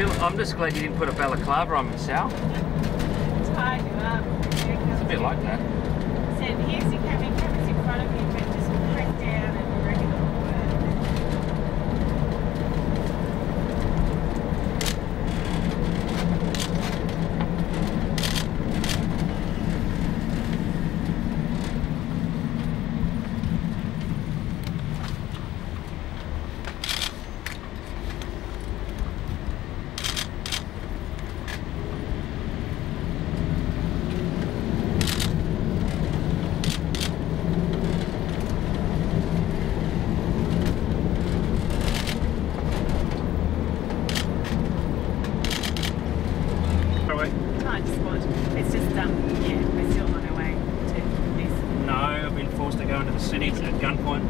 I'm just glad you didn't put a balaclava on me, Sal. Tied you up. It's a bit like that. Said, here's your camera's in front of you, but just press down and you reckon it'll work. It's just, yeah, we're still on our way to this. No, I've been forced to go into the city at gunpoint.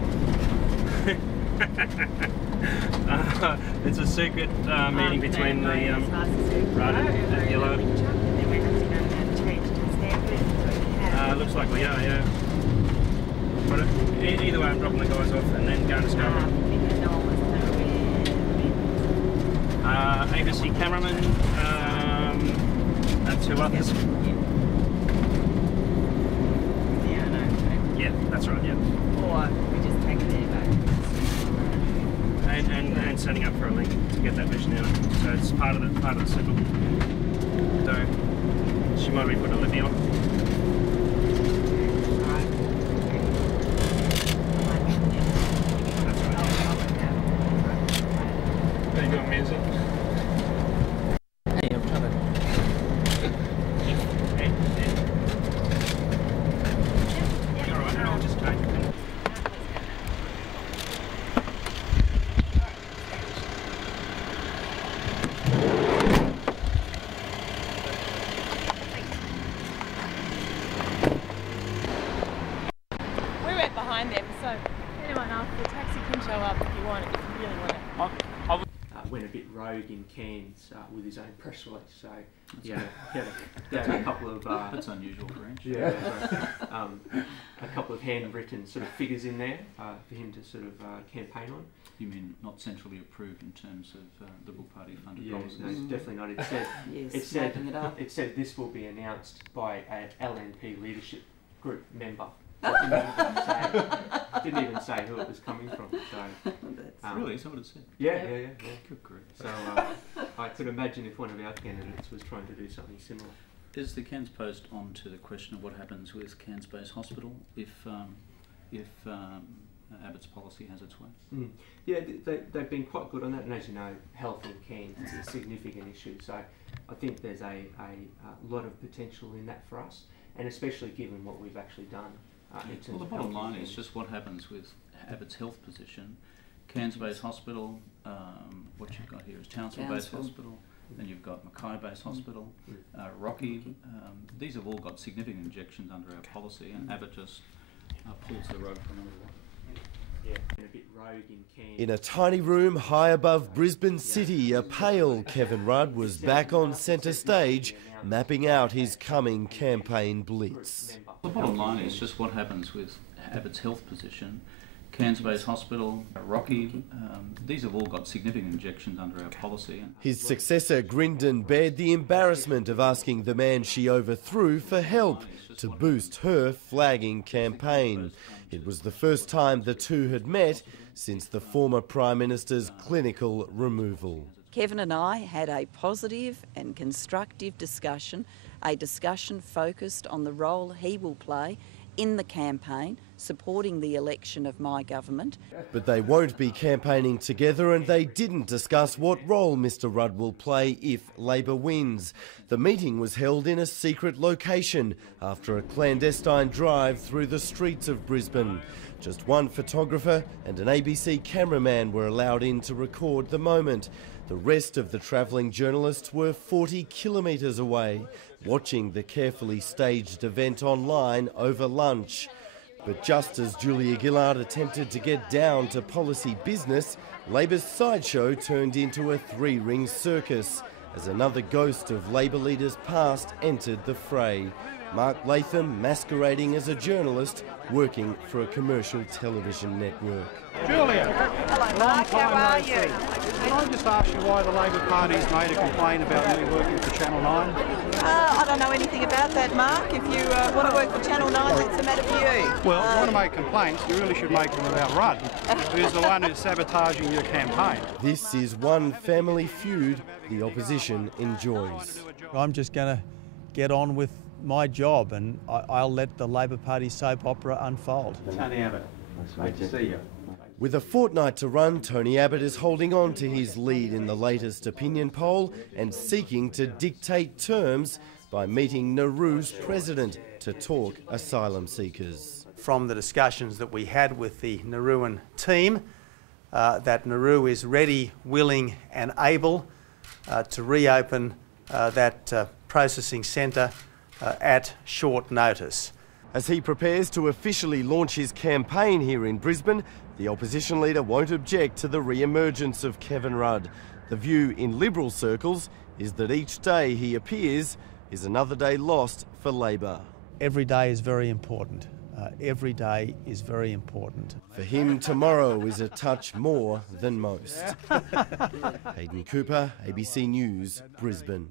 It's a secret meeting between the Rudd and Yellow. Then we're just going to change to standard. Looks like we are, yeah. But either way, I'm dropping the guys off and then going to Scarborough. Because no one was there. ABC cameraman, and 2 others. Yeah, I know. Yeah, that's right, yeah. Or we just take it there back. And setting up for a link to get that vision out. So it's part of the superpool. So she might be putting a lippy on. That's right. How you doing, music? Hey, I'm trying to. You're alright, I'll just change it. Behind them, so anyone else, the taxi can show up if you want it, if you really want it. Went a bit rogue in Cairns with his own press release, so yeah, he had a couple of that's unusual for him. yeah, a couple of handwritten sort of figures in there for him to sort of campaign on. You mean not centrally approved in terms of Liberal Party funded policies? No, definitely not. It said Yes, it said this will be announced by an LNP leadership group member. Didn't even say who it was coming from. So really, is that what it said? Yeah. Good grief. So I could imagine if one of our candidates was trying to do something similar. Is the Cairns Post on to the question of what happens with Cairns Base Hospital if Abbott's policy has its way? Yeah, they've been quite good on that, and as you know, health in Cairns is a significant issue. So I think there's a lot of potential in that for us, and especially given what we've actually done. Well, the bottom line is just what happens with Abbott's health position. Cairns Base Hospital, what you've got here is Townsville Base Hospital, then you've got Mackay Base Hospital, Rocky. These have all got significant injections under our policy, and Abbott just pulls the rug from under one. In a tiny room high above Brisbane City, a pale Kevin Rudd was back on centre stage, mapping out his coming campaign blitz. The bottom line is just what happens with Abbott's health position. Cairns Base Hospital, Rocky, these have all got significant injections under our policy. His successor grinned and bared the embarrassment of asking the man she overthrew for help to boost her flagging campaign. It was the first time the two had met since the former Prime Minister's clinical removal. Kevin and I had a positive and constructive discussion, a discussion focused on the role he will play in the campaign, supporting the election of my government. But they won't be campaigning together, and they didn't discuss what role Mr Rudd will play if Labor wins. The meeting was held in a secret location after a clandestine drive through the streets of Brisbane. Just one photographer and an ABC cameraman were allowed in to record the moment. The rest of the travelling journalists were 40 kilometres away, watching the carefully staged event online over lunch. But just as Julia Gillard attempted to get down to policy business, Labor's sideshow turned into a three-ring circus as another ghost of Labor leaders past entered the fray. Mark Latham masquerading as a journalist working for a commercial television network. Julia! Hello Mark, how are you? Can I just ask you why the Labor Party's made a complaint about me working for Channel 9? I don't know anything about that, Mark. If you want to work for Channel 9, that's the matter for you. Well, if you want to make complaints, you really should make them about Rudd, who's the one who's sabotaging your campaign. This is one family feud the opposition enjoys. I'm just going to get on with my job, and I'll let the Labor Party soap opera unfold. Tony Abbott, great to see you. With a fortnight to run, Tony Abbott is holding on to his lead in the latest opinion poll and seeking to dictate terms by meeting Nauru's president to talk asylum seekers. From the discussions that we had with the Nauruan team, that Nauru is ready, willing and able to reopen that processing centre at short notice. As he prepares to officially launch his campaign here in Brisbane, the opposition leader won't object to the re-emergence of Kevin Rudd. The view in Liberal circles is that each day he appears is another day lost for Labor. Every day is very important. Every day is very important. For him, tomorrow is a touch more than most. Hayden Cooper, ABC News, Brisbane.